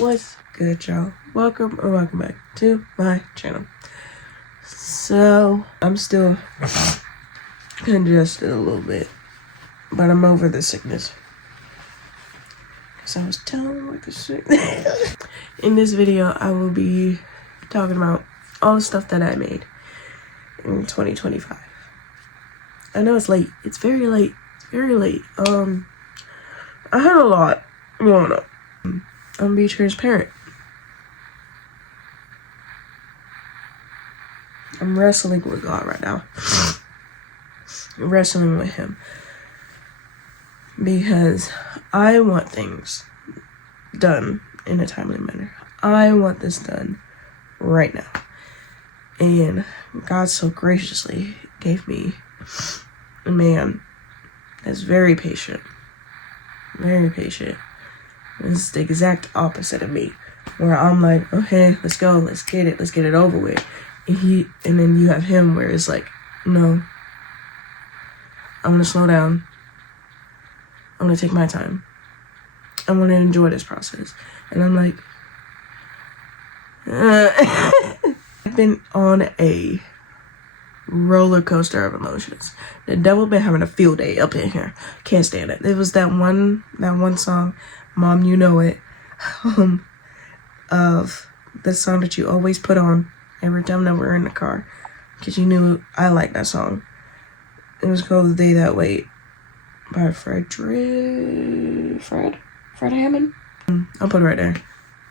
What's good, y'all? Welcome back to my channel. So, I'm still congested a little bit, but I'm over the sickness. Because I was telling like a sickness. In this video, I will be talking about all the stuff that I made in 2025. I know it's late. It's very late. It's very late. I had a lot going on. I'm gonna be transparent. I'm wrestling with God right now. Wrestling with Him. Because I want things done in a timely manner. I want this done right now. And God so graciously gave me a man that's very patient. Very patient. It's the exact opposite of me. Where I'm like, okay, let's go, let's get it over with. And then you have him where it's like, no, I'm gonna slow down. I'm gonna take my time. I'm gonna enjoy this process. And I'm like, I've been on a roller coaster of emotions. The devil been having a field day up in here. Can't stand it. It was that one song, Mom, You Know It, of the song that you always put on every time that we're in the car, because you knew I liked that song. It was called The Day That Wait by Fred Hammond. I'll put it right there.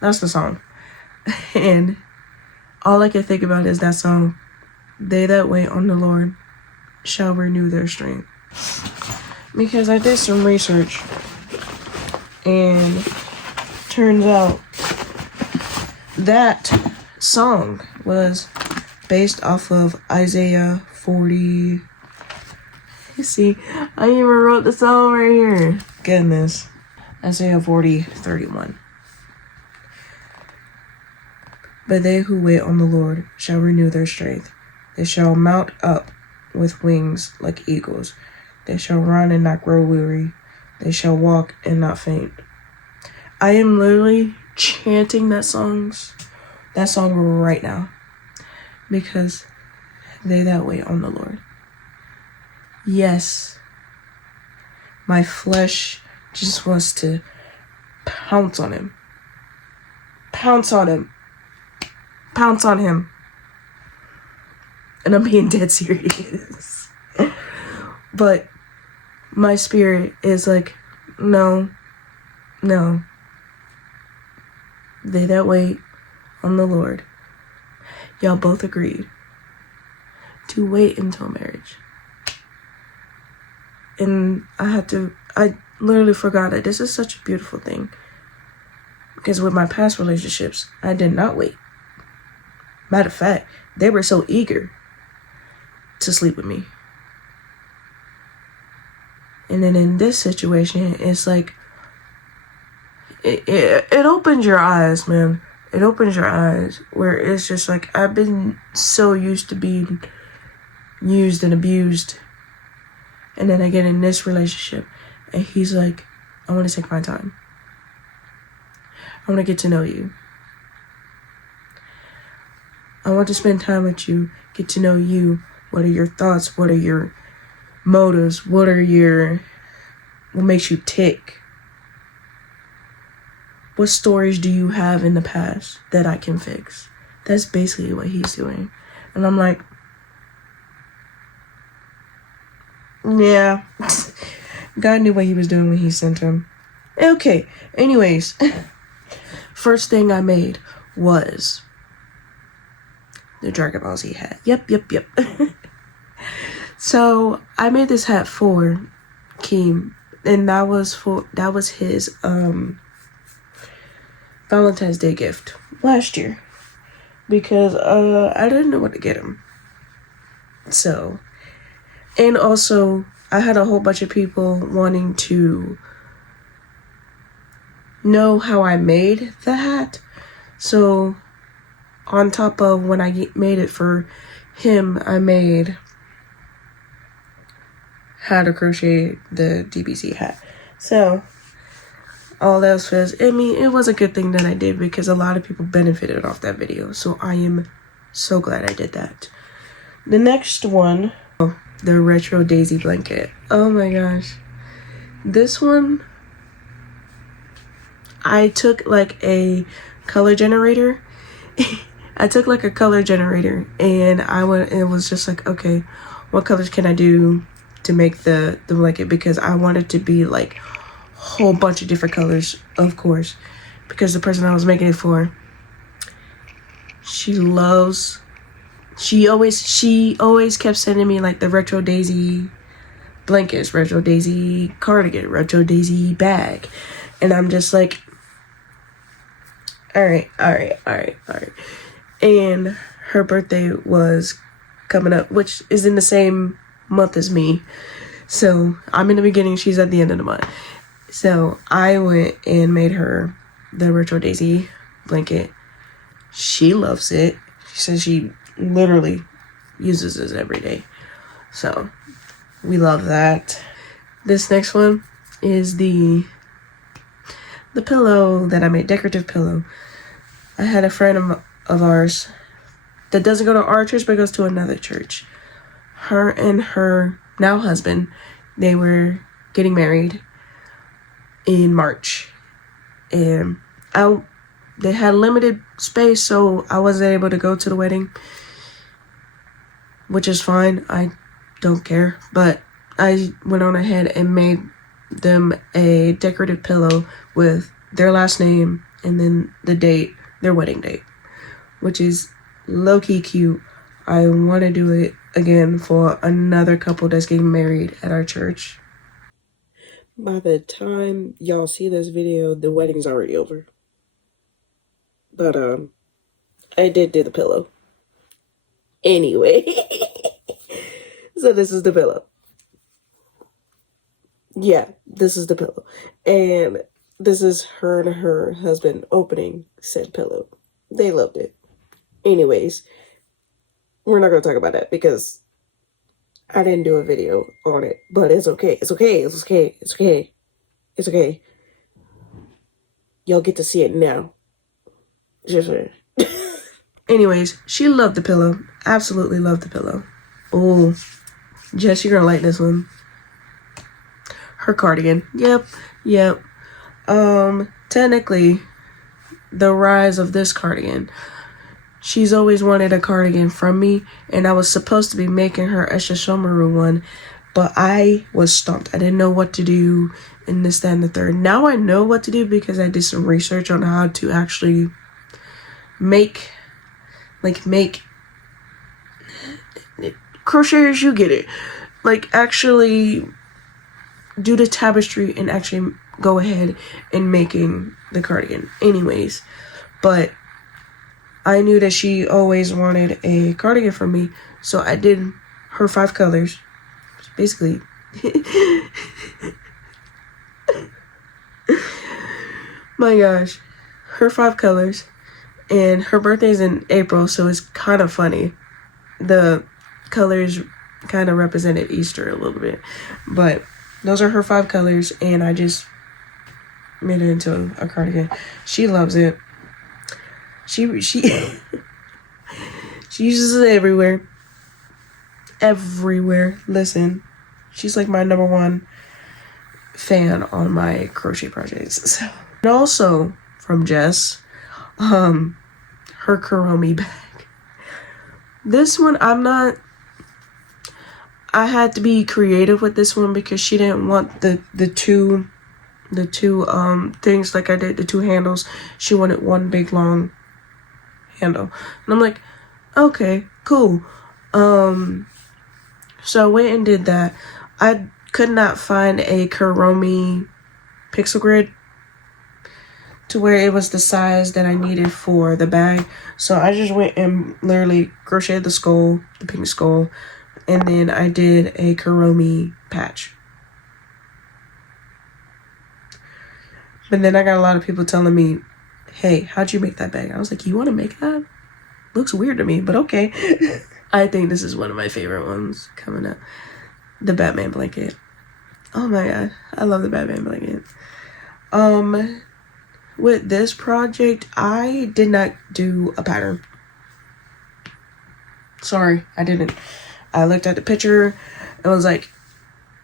That's the song. And all I can think about is that song. They that wait on the Lord shall renew their strength. Because I did some research, and turns out that song was based off of Isaiah 40. You see, I even wrote the song right here. Goodness. Isaiah 40:31. But they who wait on the Lord shall renew their strength. They shall mount up with wings like eagles. They shall run and not grow weary. They shall walk and not faint. I am literally chanting that song right now. Because they that wait on the Lord. Yes. My flesh just wants to pounce on him. Pounce on him. Pounce on him. And I'm being dead serious. But my spirit is like, no. They that wait on the Lord. Y'all both agreed to wait until marriage. And I literally forgot that this is such a beautiful thing. Because with my past relationships, I did not wait. Matter of fact, they were so eager to sleep with me. And then in this situation, it's like, it opens your eyes, man. It opens your eyes where it's just like, I've been so used to being used and abused. And then I get in this relationship and he's like, I want to take my time. I want to get to know you. I want to spend time with you, get to know you. What are your thoughts? What are your motives? What makes you tick? What stories do you have in the past that I can fix? That's basically what he's doing. And I'm like, yeah. God knew what he was doing when he sent him. Okay, anyways. First thing I made was the Dragon Ball Z hat. Yep. So I made this hat for Keem, and that was his Valentine's Day gift last year, because I didn't know what to get him. So, and also I had a whole bunch of people wanting to know how I made the hat. So on top of when I made it for him, I made how to crochet the DBZ hat. So all else fails, I mean, it was a good thing that I did because a lot of people benefited off that video. So I am so glad I did that. The next one, the retro daisy blanket. Oh my gosh. This one, I took like a color generator. I took like a color generator and it was just like, okay, what colors can I do to make the blanket? Because I wanted to be like a whole bunch of different colors, of course, because the person I was making it for, she always kept sending me like the retro daisy blankets, retro daisy cardigan, retro daisy bag. And I'm just like, all right. And her birthday was coming up, which is in the same month as me. So I'm in the beginning, she's at the end of the month. So I went and made her the retro daisy blanket. She loves it. She says she literally uses this every day. So we love that. This next one is the pillow that I made, decorative pillow. I had a friend of ours that doesn't go to our church but goes to another church. Her and her now husband, they were getting married in March. And they had limited space, so I wasn't able to go to the wedding, which is fine. I don't care. But I went on ahead and made them a decorative pillow with their last name and then the date, their wedding date, which is low-key cute. I want to do it again for another couple that's getting married at our church. By the time y'all see this video, the wedding's already over. But I did do the pillow. Anyway. So this is the pillow. Yeah, this is the pillow. And this is her and her husband opening said pillow. They loved it. Anyways, we're not going to talk about that because I didn't do a video on it. But it's okay. It's okay. It's okay. It's okay. It's okay. Y'all get to see it now. Just anyways, she loved the pillow. Absolutely loved the pillow. Oh, Jess, you're going to like this one. Her cardigan. Yep. Technically, the rise of this cardigan. She's always wanted a cardigan from me, and I was supposed to be making her a Shoshomaru one, but I was stumped. I didn't know what to do, and this, that, and the third. Now I know what to do because I did some research on how to actually make crocheters, you get it. Like, actually do the tapestry and actually go ahead and making the cardigan. Anyways, but I knew that she always wanted a cardigan from me, so I did her 5 colors. Basically, my gosh, her 5 colors, and her birthday's in April, so it's kind of funny. The colors kind of represented Easter a little bit, but those are her 5 colors, and I just made it into a cardigan. She loves it. She she uses it everywhere. Listen, she's like my number 1 fan on my crochet projects. So, and also from Jess, her Kuromi bag. This one, I had to be creative with this one because she didn't want the two things like I did, the 2 handles. She wanted one big long handle. And I'm like, okay, cool. So I went and did that. I could not find a Kuromi pixel grid to where it was the size that I needed for the bag. So I just went and literally crocheted the skull, the pink skull, and then I did a Kuromi patch. But then I got a lot of people telling me, hey, how'd you make that bag? I was like, you want to make that? Looks weird to me, but okay. I think this is one of my favorite ones coming up. The Batman blanket. Oh my god, I love the Batman blanket. With this project, I did not do a pattern. Sorry, I didn't. I looked at the picture and was like,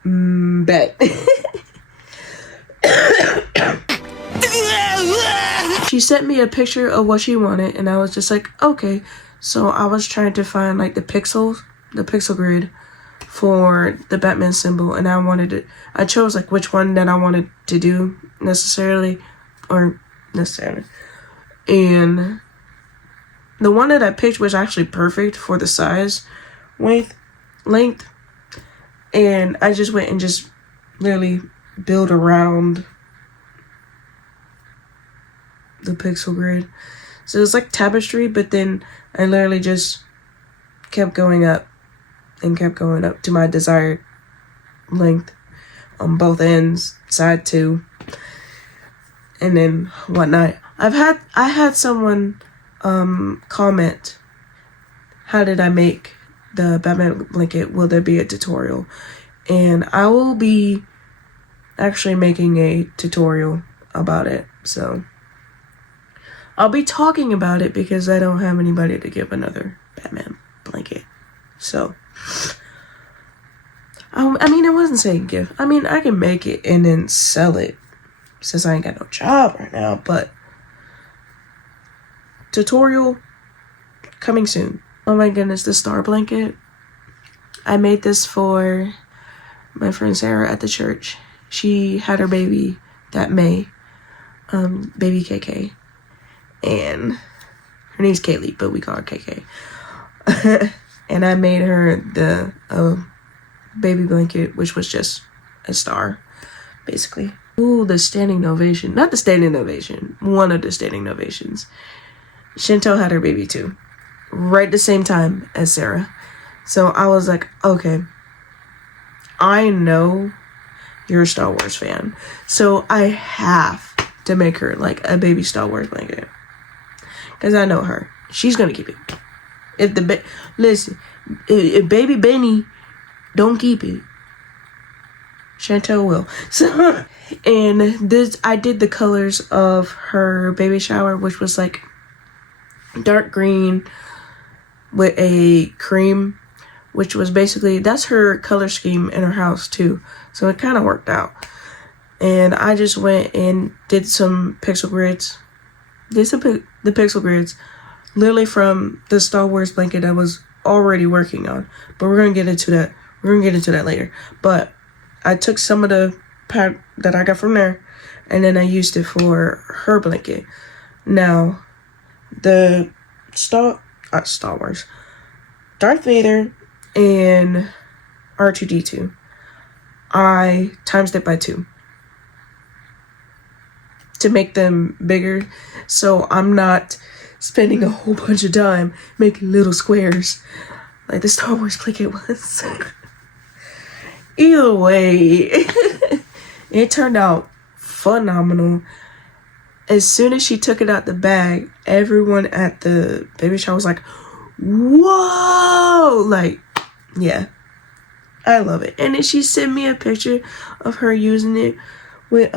bet. She sent me a picture of what she wanted, and I was just like, okay. So I was trying to find like the pixel grid for the Batman symbol, and I chose like which one that I wanted to do necessarily. And the one that I picked was actually perfect for the size, length, and I just went and just literally build around the pixel grid. So it's like tapestry, but then I literally just kept going up to my desired length on both ends, side two, and then whatnot. I had someone comment, how did I make the Batman blanket? Will there be a tutorial? And I will be actually making a tutorial about it. So I'll be talking about it because I don't have anybody to give another Batman blanket. So I mean, I wasn't saying give. I mean, I can make it and then sell it since I ain't got no job right now, but tutorial coming soon. Oh my goodness, the star blanket. I made this for my friend Sarah at the church. She had her baby that May, baby KK, and her name's Kaylee, but we call her KK. And I made her the baby blanket, which was just a star, basically. Ooh, the standing ovation. Not the standing ovation. One of the standing ovations. Chantel had her baby too. Right the same time as Sarah. So I was like, okay, I know you're a Star Wars fan. So I have to make her like a baby Star Wars blanket. Because I know her. She's going to keep it. If baby Benny don't keep it, Chantel will. So, and I did the colors of her baby shower, which was like dark green with a cream, which was basically, that's her color scheme in her house too. So it kind of worked out. And I just went and did some pixel grids. The pixel grids literally from the Star Wars blanket I was already working on. But we're going to get into that. We're going to get into that later. But I took some of the pad that I got from there, and then I used it for her blanket. Now, the Star Wars, Darth Vader and R2-D2, I times it by 2 to make them bigger, so I'm not spending a whole bunch of time making little squares like the Star Wars blanket was. Either way, it turned out phenomenal. As soon as she took it out the bag, everyone at the baby shower was like, whoa! Like, yeah, I love it. And then she sent me a picture of her using it with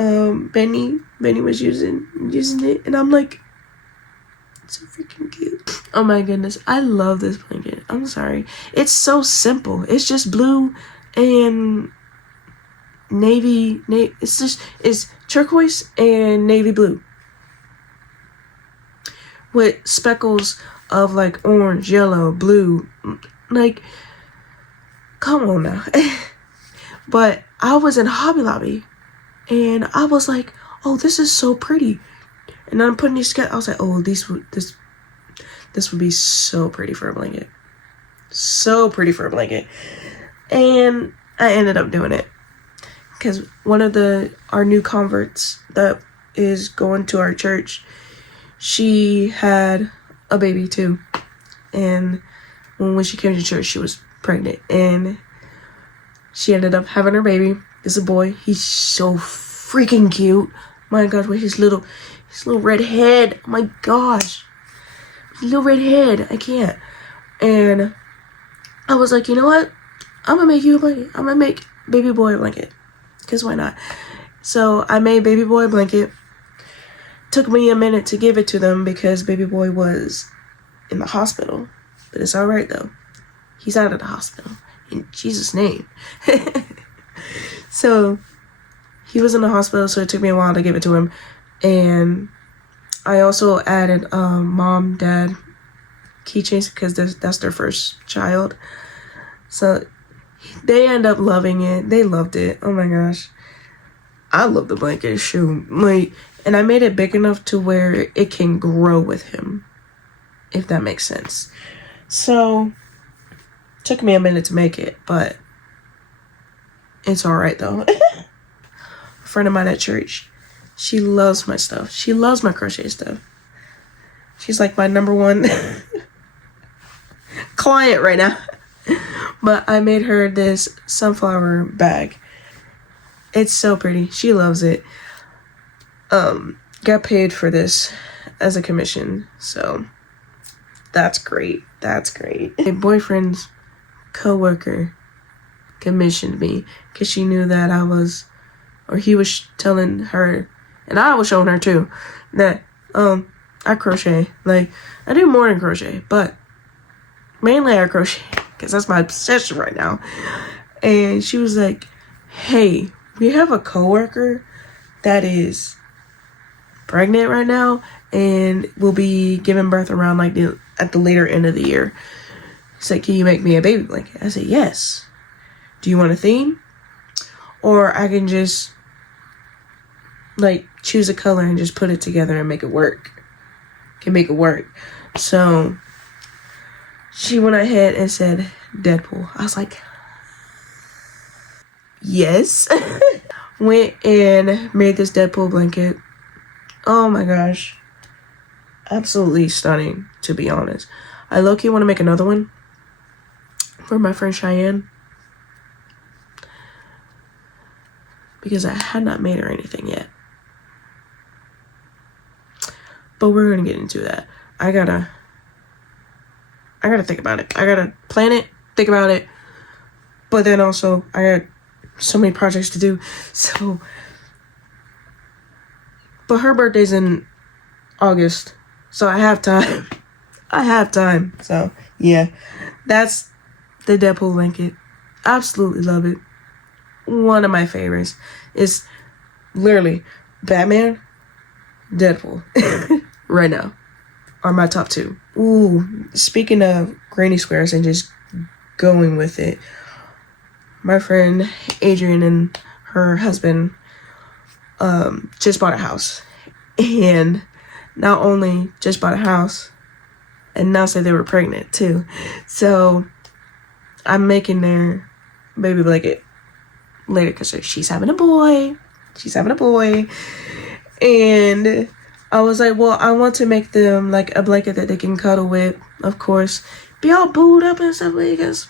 Benny. Benny was using it, and I'm like, it's so freaking cute. Oh my goodness, I love this blanket. I'm sorry. It's so simple. It's just blue and navy. It's turquoise and navy blue with speckles of like orange, yellow, blue. Like, come on now. But I was in Hobby Lobby and I was like, oh, this is so pretty. And then I'm putting these together. I was like, oh, this would be so pretty for a blanket. So pretty for a blanket. And I ended up doing it. Because one of our new converts that is going to our church, she had a baby too. And when she came to church, she was pregnant. And she ended up having her baby. It's a boy. He's so freaking cute. My gosh, with his little red head. Oh my gosh. His little red head. I can't. And I was like, you know what? I'm going to make you a blanket. I'm going to make baby boy a blanket. Because why not? So I made baby boy a blanket. Took me a minute to give it to them because baby boy was in the hospital. But it's alright though. He's out of the hospital. In Jesus' name. So he was in the hospital, so it took me a while to give it to him. And I also added mom, dad keychains because that's their first child. So they end up loving it. They loved it. Oh my gosh. I love the blanket. Shoot. And I made it big enough to where it can grow with him, if that makes sense. So took me a minute to make it, but it's alright though. A friend of mine at church, she loves my stuff. She loves my crochet stuff. She's like my number one client right now. But I made her this sunflower bag. It's so pretty. She loves it. Got paid for this as a commission, so that's great. That's great. My boyfriend's coworker commissioned me because she knew that he was telling her, and I was showing her too, that I crochet. Like, I do more than crochet, but mainly I crochet because that's my obsession right now. And she was like, hey, we have a coworker that is pregnant right now and will be giving birth around like at the later end of the year. She's like, can you make me a baby blanket? I said, yes. Do you want a theme? Or I can just like choose a color and just put it together and make it work. Can make it work. So she went ahead and said Deadpool. I was like, yes. Went and made this Deadpool blanket. Oh my gosh. Absolutely stunning, to be honest. I low-key want to make another one for my friend Cheyenne, because I had not made her anything yet. But we're gonna get into that. I gotta think about it. I gotta plan it, think about it. But then also, I got so many projects to do. So, but her birthday's in August, so I have time. I have time. So, yeah. That's the Deadpool blanket. Absolutely love it. One of my favorites is literally Batman, Deadpool. Right now are my top two. Ooh, speaking of granny squares and just going with it, my friend Adrian and her husband just bought a house. And not only just bought a house, and now said they were pregnant too. So I'm making their baby blanket later because she's having a boy. She's having a boy. And I was like, well, I want to make them like a blanket that they can cuddle with, of course. Be all booed up and stuff, because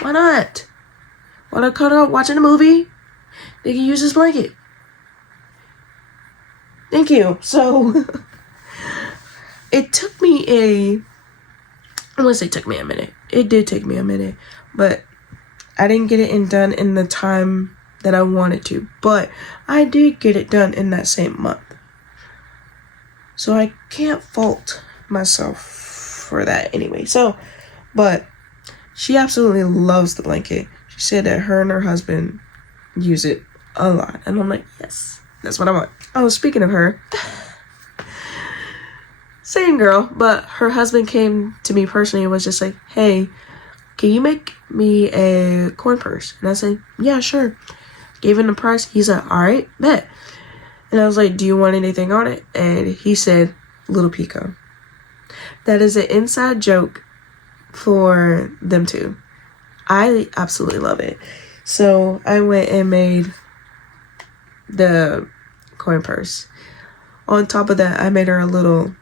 why not? Want to cuddle up watching a movie? They can use this blanket. Thank you. So it took me I wouldn't say it took me a minute. It did take me a minute, but I didn't get it done in the time that I wanted to. But I did get it done in that same month. So I can't fault myself for that anyway. So, but she absolutely loves the blanket. She said that her and her husband use it a lot. And I'm like, yes, that's what I want. Oh, speaking of her, same girl, but her husband came to me personally and was just like, hey, can you make me a coin purse? And I said, yeah, sure. Gave him the price. He's like, all right, bet. And I was like, do you want anything on it? And he said, Little Pico. That is an inside joke for them two. I absolutely love it. So I went and made the coin purse. On top of that, I made her a little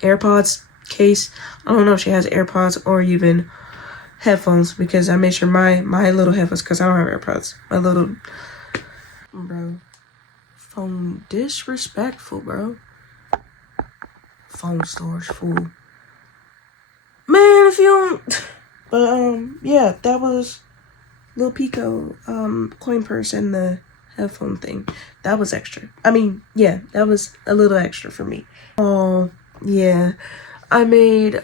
AirPods case. I don't know if she has AirPods or even headphones, because I made sure my little headphones, because I don't have AirPods. My little... Bro. Phone disrespectful, bro. Phone storage fool. Man, if you don't... But, yeah, that was Lil Pico, coin purse and the headphone thing. That was extra. I mean, yeah, that was a little extra for me. Oh, yeah. I made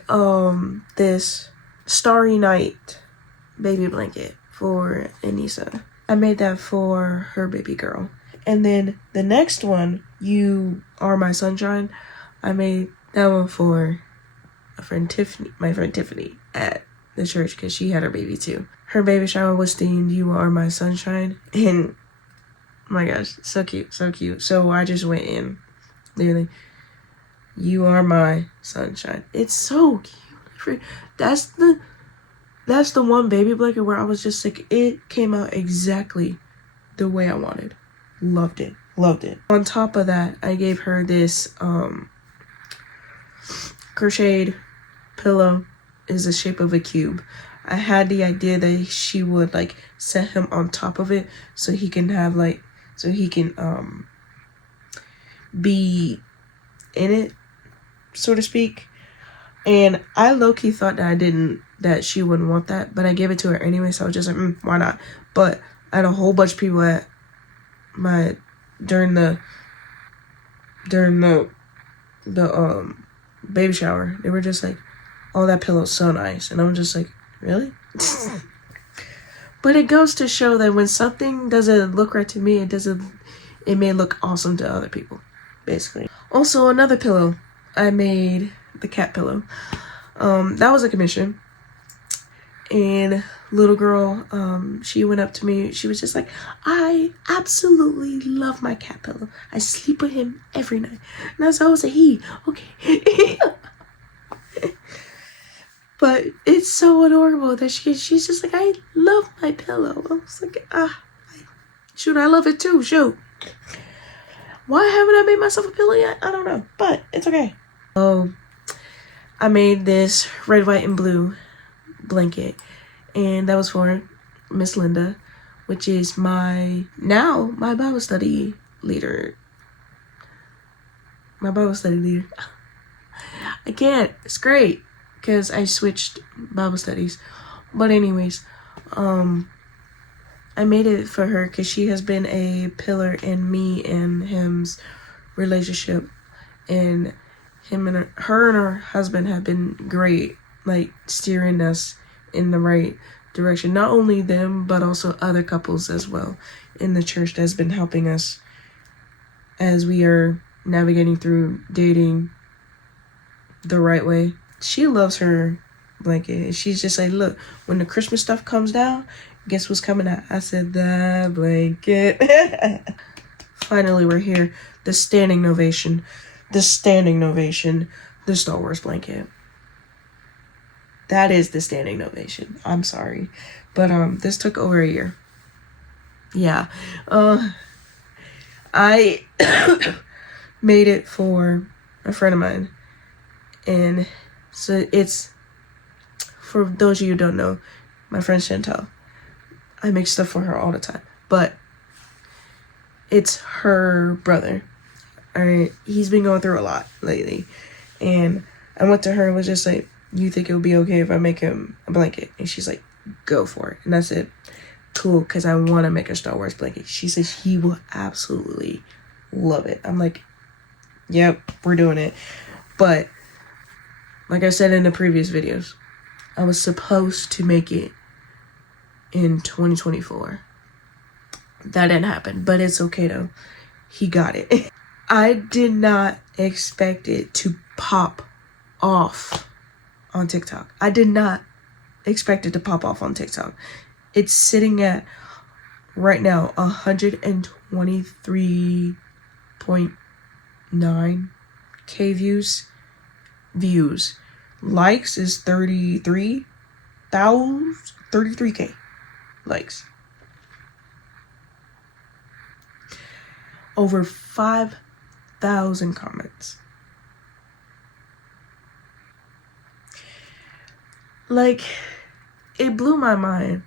this Starry Night baby blanket for Anissa. I made that for her baby girl. And then the next one, You Are My Sunshine, I made that one for my friend Tiffany at the church, because she had her baby too. Her baby shower was themed You Are My Sunshine, and oh my gosh, so cute, so cute. So I just went in, literally, You Are My Sunshine. It's so cute. That's the one baby blanket where I was just like, it came out exactly the way I wanted. Loved it. Loved it. On top of that, I gave her this crocheted pillow. Is the shape of a cube. I had the idea that she would like set him on top of it so he can have like, so he can be in it, so to speak. And I low-key thought that she wouldn't want that, but I gave it to her anyway, so I was just like, why not? But I had a whole bunch of people at my during the baby shower. They were just like, oh, that pillow's so nice. And I'm just like, really? But it goes to show that when something doesn't look right to me, it may look awesome to other people, basically. Also, another pillow. I made the cat pillow. That was a commission. And little girl, she went up to me. She was just like, I absolutely love my cat pillow. I sleep with him every night. And I was always a he. Okay. But it's so adorable that she's just like, I love my pillow. I was like, shoot, I love it too. Shoot. Why haven't I made myself a pillow yet? I don't know, but it's okay. I made this red, white, and blue blanket, and that was for Miss Linda, which is my Bible study leader. My Bible study leader. I can't. It's great because I switched Bible studies. But anyways, I made it for her because she has been a pillar in me and him's relationship, and her and her husband have been great, like steering us in the right direction. Not only them, but also other couples as well in the church that's been helping us as we are navigating through dating the right way. She loves her blanket. She's just like, look, when the Christmas stuff comes down, guess what's coming out? I said, the blanket. Finally, we're here. The standing ovation. The Star Wars blanket. That is the standing ovation. I'm sorry. But this took over a year. Yeah. I made it for a friend of mine. And so it's, for those of you who don't know, my friend Chantel. I make stuff for her all the time. But it's her brother. Alright, he's been going through a lot lately. And I went to her and was just like, you think it would be okay if I make him a blanket? And she's like, go for it. And I said, cool, because I want to make a Star Wars blanket. She says he will absolutely love it. I'm like, yep, we're doing it. But like I said in the previous videos, I was supposed to make it in 2024. That didn't happen, but it's okay though. He got it. I did not expect it to pop off on TikTok. I did not expect it to pop off on TikTok. It's sitting at right now 123.9k views. Likes is 33k likes. Over 5,000 comments. Like, it blew my mind.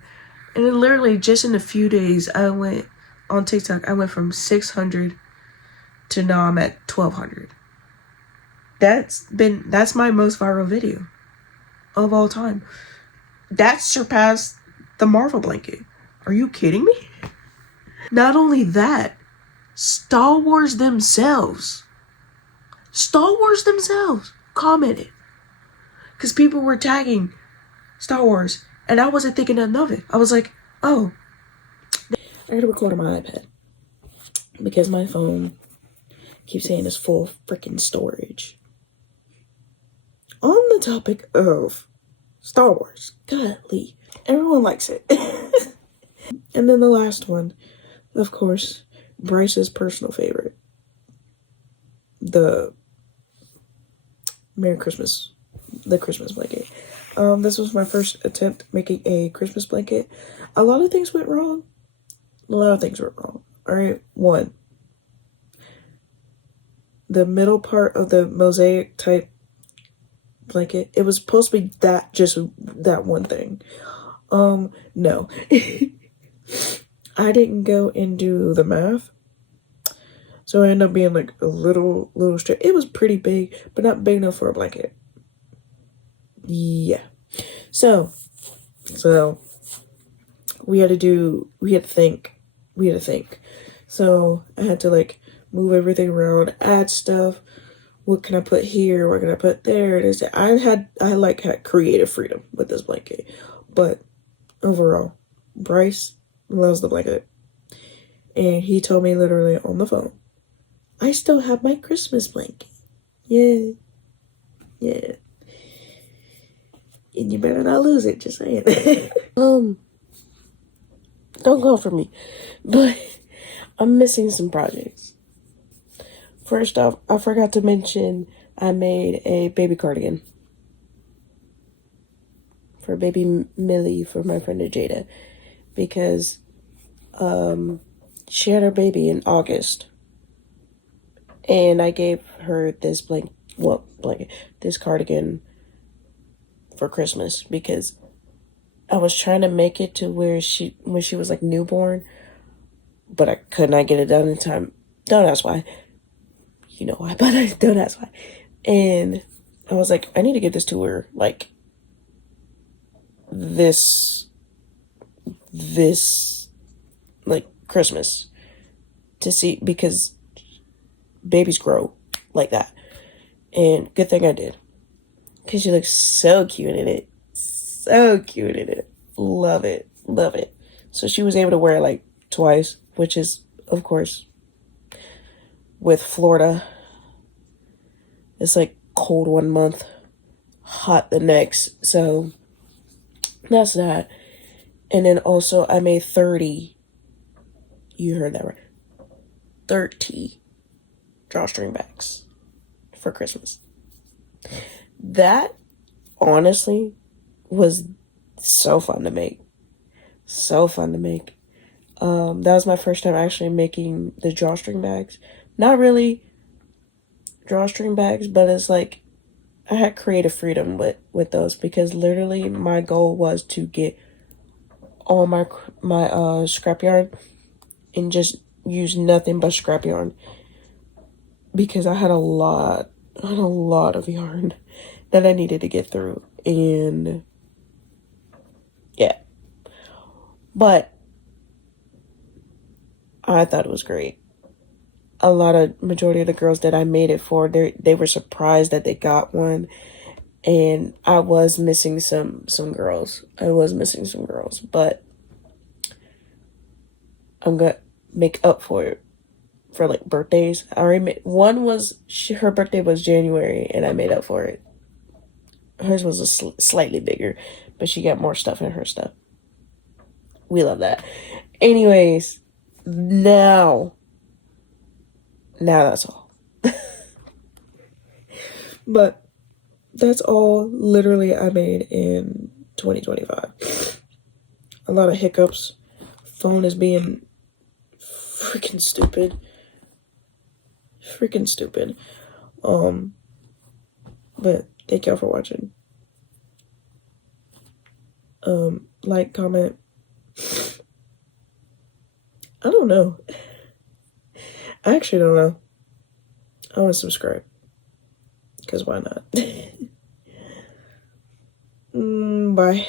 And it literally, just in a few days, I went on TikTok, I went from 600 to now I'm at 1,200. That's my most viral video of all time. That surpassed the Marvel blanket. Are you kidding me? Not only that, Star Wars themselves commented. Because people were tagging Star Wars, and I wasn't thinking nothing of it. I was like, oh. I gotta record on my iPad. Because my phone keeps saying it's full of freaking storage. On the topic of Star Wars, golly, everyone likes it. And then the last one, of course, Bryce's personal favorite. The Christmas blanket. This was my first attempt making a Christmas blanket. A lot of things went wrong. Alright, one. The middle part of the mosaic type blanket, it was supposed to be just that one thing. No. I didn't go and do the math. So it ended up being like a little strip. It was pretty big, but not big enough for a blanket. Yeah. So we had to think. So I had to like move everything around, add stuff. What can I put here? What can I put there? I had creative freedom with this blanket. But overall, Bryce loves the blanket. And he told me literally on the phone, I still have my Christmas blanket. Yeah. And you better not lose it, just saying. Don't go for me. But I'm missing some projects. First off, I forgot to mention I made a baby cardigan for baby Millie for my friend Jada, because she had her baby in August, and I gave her this this cardigan for Christmas, because I was trying to make it to where when she was like newborn, but I could not get it done in time. Don't ask why. You know why, but I don't ask why. And I was like, I need to get this to her like this like Christmas, to see, because babies grow like that. And good thing I did, because she looks so cute in it. Love it. So she was able to wear it like twice, which is, of course, with Florida, it's like cold one month, hot the next. So that's that. And then also I made 30, you heard that right, 30 drawstring bags for Christmas. That honestly was so fun to make. That was my first time actually making the drawstring bags. Not really drawstring bags, but it's like I had creative freedom with those, because literally my goal was to get all my scrap yarn and just use nothing but scrap yarn, because I had a lot of yarn that I needed to get through. And yeah, but I thought it was great. Majority of the girls that I made it for, they were surprised that they got one. And I was missing some girls. But I'm gonna make up for it for like birthdays. I already made one. Her birthday was January, and I made up for it. Hers was slightly bigger, but she got more stuff in her stuff. We love that. Anyways, now that's all. But that's all literally I made in 2025. A lot of hiccups. Phone is being freaking stupid. But thank y'all for watching. Like, comment. I don't know. I actually don't know. I want to subscribe, because why not? Bye.